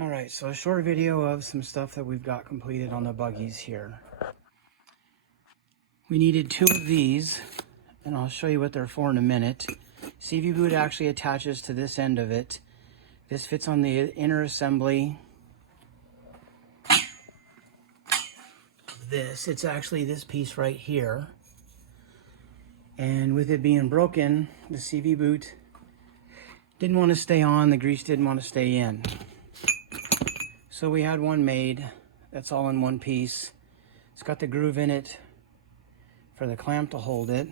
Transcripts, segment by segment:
Alright, so a short video of some stuff that we've got completed on the buggies here. We needed 2 of these, and I'll show you what they're for in a minute. CV boot actually attaches to this end of it. This fits on the inner assembly. It's actually this piece right here. And with it being broken, the CV boot didn't want to stay on, the grease didn't want to stay in. So we had one made that's all in one piece. It's got the groove in it for the clamp to hold it.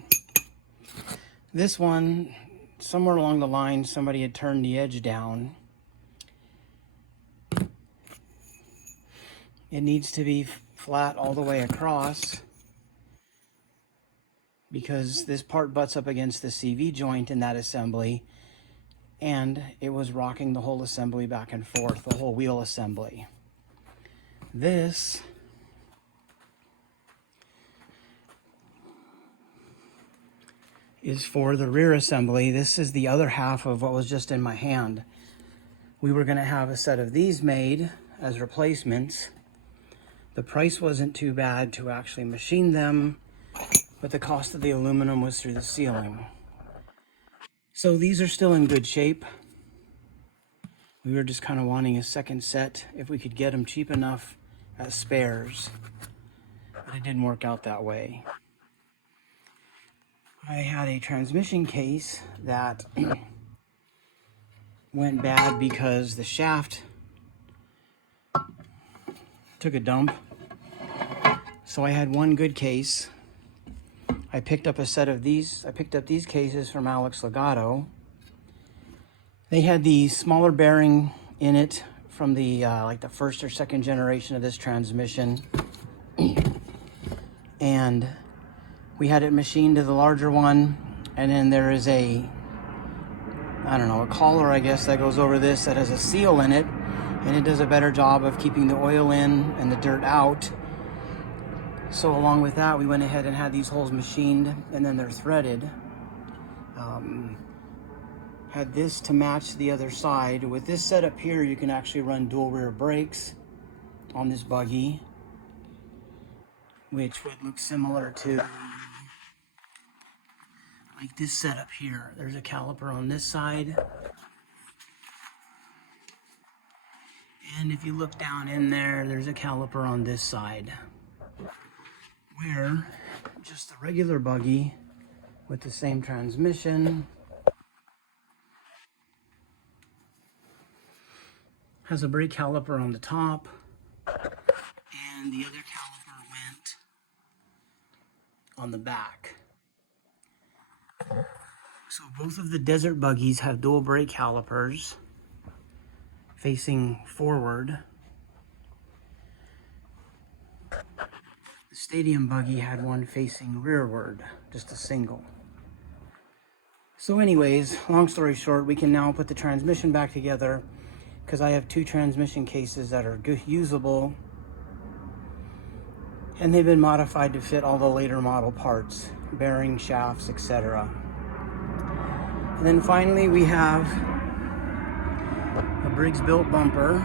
This one, somewhere along the line, somebody had turned the edge down. It needs to be flat all the way across because this part butts up against the CV joint in that assembly, and it was rocking the whole assembly back and forth, the whole wheel assembly. This is for the rear assembly. This is the other half of what was just in my hand. We were going to have a set of these made as replacements. The price wasn't too bad to actually machine them, but the cost of the aluminum was through the ceiling. So these are still in good shape. We were just kind of wanting a second set if we could get them cheap enough as spares, but it didn't work out that way. I had a transmission case that went bad because the shaft took a dump. So I had one good case. I picked up a set of these. I picked up these cases from Alex Legato. They had the smaller bearing in it from the like the first or second generation of this transmission, and we had it machined to the larger one. And then there is a, I don't know, a collar, I guess, that goes over this that has a seal in it, and it does a better job of keeping the oil in and the dirt out. So along with that, we went ahead and had these holes machined, and then they're threaded. Had this to match the other side. With this setup here, you can actually run dual rear brakes on this buggy, which would look similar to like this setup here. There's a caliper on this side, and if you look down in there, there's a caliper on this side, where just a regular buggy with the same transmission has a brake caliper on the top, and the other caliper went on the back. So both of the desert buggies have dual brake calipers facing forward. The stadium buggy had one facing rearward, just a single. So anyways, long story short, we can now put the transmission back together because I have 2 transmission cases that are usable, and they've been modified to fit all the later model parts, bearing, shafts, etc. And then finally we have a Briggsbuilt bumper,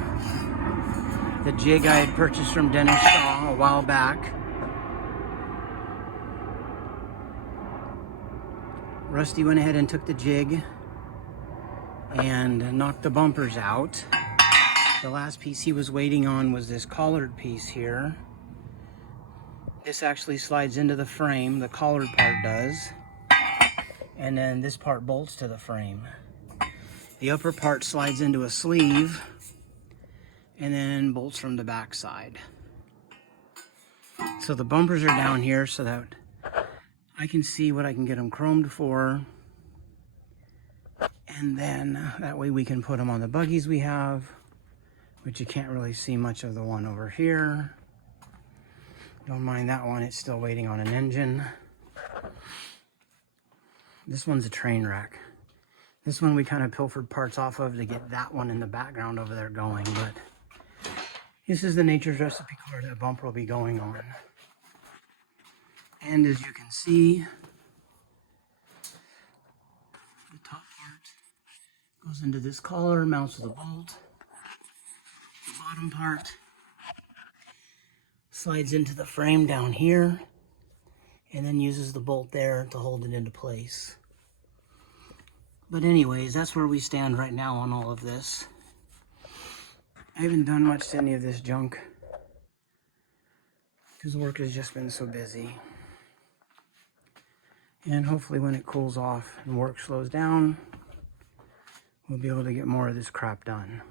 the jig I had purchased from Dennis Shaw a while back. Rusty went ahead and took the jig and knocked the bumpers out. The last piece he was waiting on was this collared piece here. This actually slides into the frame, the collared part does, and then this part bolts to the frame. The upper part slides into a sleeve and then bolts from the back side. So the bumpers are down here so that I can see what I can get them chromed for, and then that way we can put them on the buggies we have, which you can't really see much of the one over here. Don't mind that one, it's still waiting on an engine. This one's a train wreck. This one we kind of pilfered parts off of to get that one in the background over there going, but this is the Nature's Recipe car that bumper will be going on. And as you can see, the top part goes into this collar, mounts with a bolt. bottom part slides into the frame down here and then uses the bolt there to hold it into place. But anyways, that's where we stand right now on all of this. I haven't done much to any of this junk because work has just been so busy. And hopefully when it cools off and work slows down, we'll be able to get more of this crap done.